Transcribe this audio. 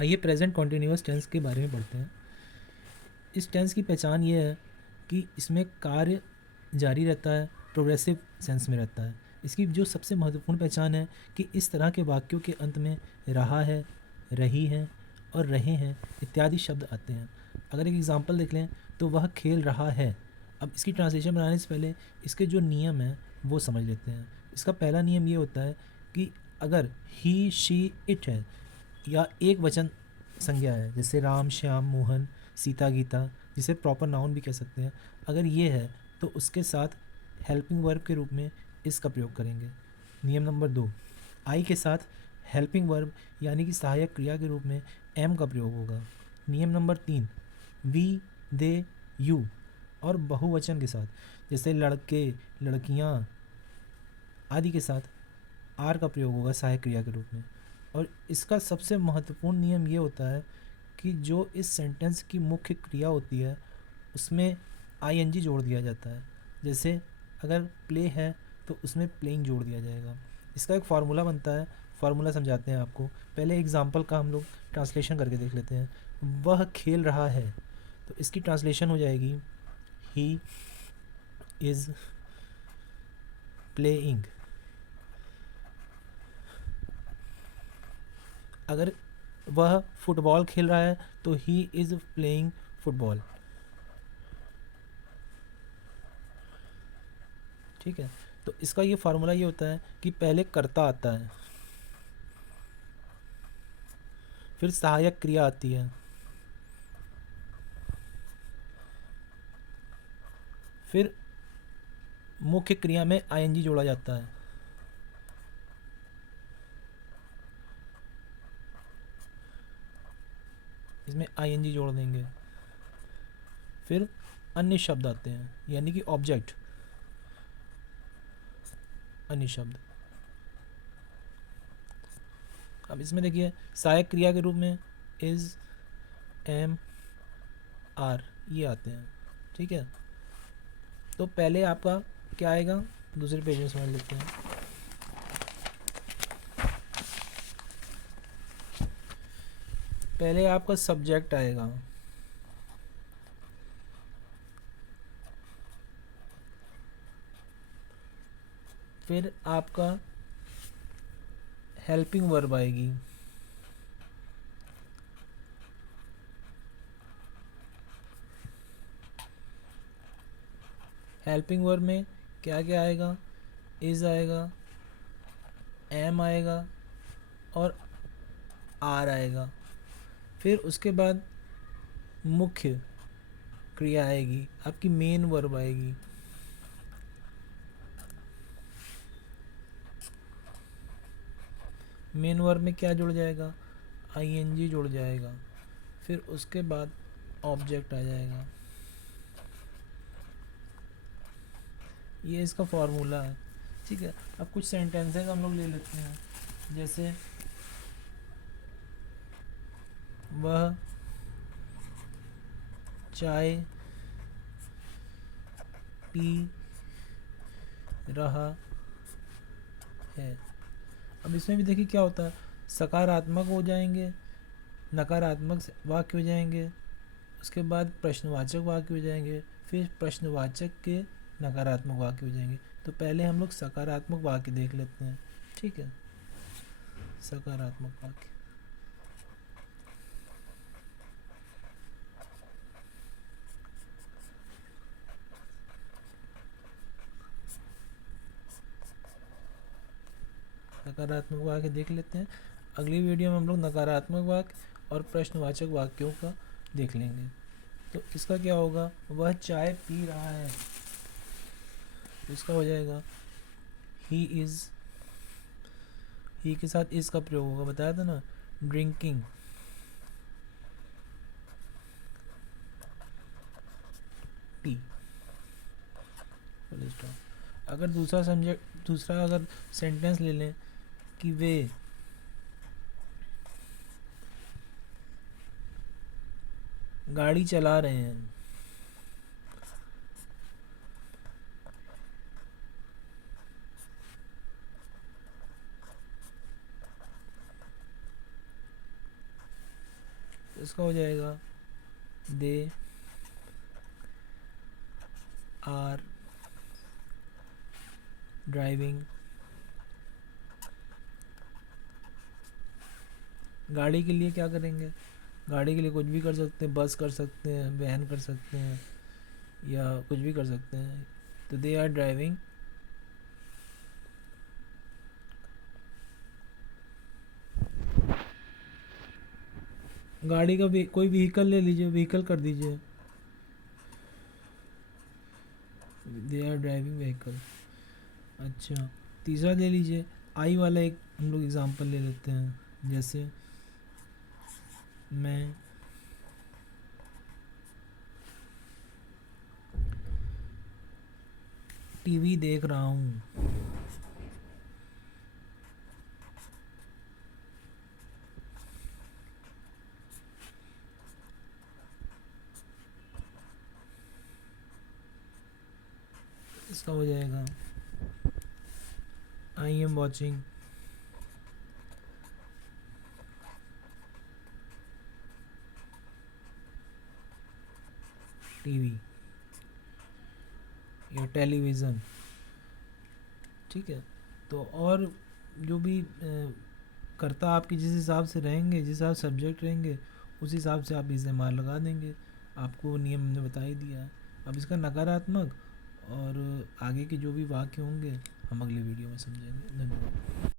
आइए present continuous tense के बारे में पढ़ते हैं। इस टेंस की पहचान ये है कि इसमें कार्य जारी रहता है, प्रोग्रेसिव सेंस में रहता है। इसकी जो सबसे महत्वपूर्ण पहचान है कि इस तरह के वाक्यों के अंत में रहा है, रही है और रहे हैं इत्यादि शब्द आते हैं। अगर एक एग्जांपल देख लें तो वह खेल रहा है। अब इसकी ट्रांसलेशन बनाने से पहले इसके जो नियम हैं वो समझ लेते हैं। इसका पहला नियम ये होता है कि अगर ही शी इट है या एक वचन संज्ञा है, जैसे राम श्याम मोहन सीता गीता, जिसे प्रॉपर नाउन भी कह सकते हैं, अगर ये है तो उसके साथ हेल्पिंग वर्ब के रूप में इसका प्रयोग करेंगे। नियम नंबर 2, आई के साथ हेल्पिंग वर्ब यानी कि सहायक क्रिया के रूप में एम का प्रयोग होगा। नियम नंबर 3, वी दे यू और बहुवचन के साथ जैसे लड़के लड़कियां आदि के साथ आर का प्रयोग होगा सहायक क्रिया के रूप में। और इसका सबसे महत्वपूर्ण नियम ये होता है कि जो इस सेंटेंस की मुख्य क्रिया होती है उसमें आईएनजी जोड़ दिया जाता है। जैसे अगर प्ले है तो उसमें प्लेइंग जोड़ दिया जाएगा। इसका एक फार्मूला बनता है, फार्मूला समझाते हैं आपको। पहले एग्जांपल का हम लोग ट्रांसलेशन करके देख लेते हैं। वह खेल रहा है तो इसकी ट्रांसलेशन हो जाएगी ही इज़ प्लेइंग। अगर वह फुटबॉल खेल रहा है तो ही इज़ प्लेइंग फुटबॉल। ठीक है, तो इसका ये फार्मूला ये होता है कि पहले कर्ता आता है, फिर सहायक क्रिया आती है, फिर मुख्य क्रिया में आईएनजी जोड़ा जाता है, इसमें आईएनजी जोड़ देंगे, फिर अन्य शब्द आते हैं यानी कि ऑब्जेक्ट, अन्य शब्द। अब इसमें देखिए सहायक क्रिया के रूप में इज़ एम आर ये आते हैं। ठीक है, तो पहले आपका क्या आएगा, दूसरे पेज में समझ लेते हैं। पहले आपका सब्जेक्ट आएगा, फिर आपका हेल्पिंग वर्ब आएगी, हेल्पिंग वर्ब में क्या क्या आएगा, इज़ आएगा, एम आएगा और आर आएगा। फिर उसके बाद मुख्य क्रिया आएगी, आपकी मेन वर्ब आएगी। मेन वर्ब में क्या जुड़ जाएगा, आईएनजी जुड़ जाएगा। फिर उसके बाद ऑब्जेक्ट आ जाएगा। ये इसका फॉर्मूला है। ठीक है, अब कुछ सेंटेंसेस हम लोग ले लेते हैं। जैसे वह चाय पी रहा है। अब इसमें भी देखिए क्या होता है, सकारात्मक हो जाएंगे, नकारात्मक वाक्य हो जाएंगे, उसके बाद प्रश्नवाचक वाक्य हो जाएंगे, फिर प्रश्नवाचक के नकारात्मक वाक्य हो जाएंगे। तो पहले हम लोग सकारात्मक वाक्य देख लेते हैं। ठीक है, सकारात्मक वाक्य, नकारात्मक वाक्य देख लेते हैं। अगली वीडियो में हम लोग नकारात्मक वाक्य और प्रश्नवाचक वाक्यों का देख लेंगे। तो इसका क्या होगा, वह चाय पी रहा है, तो इसका हो जाएगा ही इज़, ही के साथ इज़ का प्रयोग होगा, बताया था ना, ड्रिंकिंग। T, full stop. अगर दूसरा सब्जेक्ट, दूसरा अगर सेंटेंस ले लें कि वे गाड़ी चला रहे हैं, इसका हो जाएगा दे आर ड्राइविंग, गाड़ी के लिए क्या करेंगे, गाड़ी के लिए कुछ भी कर सकते हैं, बस कर सकते हैं, वैन कर सकते हैं, या कुछ भी कर सकते हैं। तो दे आर ड्राइविंग गाड़ी का भी कोई व्हीकल ले लीजिए, व्हीकल कर दीजिए, दे आर ड्राइविंग व्हीकल। अच्छा, तीसरा ले लीजिए, आई वाला एक हम लोग एग्जांपल ले लेते हैं। जैसे मैं टीवी देख रहा हूँ। इसका हो जाएगा आई एम वॉचिंग टीवी या टेलीविज़न। ठीक है, तो और जो भी कर्ता आपके जिस हिसाब से रहेंगे, जिस हिसाब से सब्जेक्ट रहेंगे, उस हिसाब से आप इस्तेमाल लगा देंगे। आपको नियम हमने बता ही दिया है। अब इसका नकारात्मक और आगे के जो भी वाक्य होंगे हम अगले वीडियो में समझेंगे। धन्यवाद।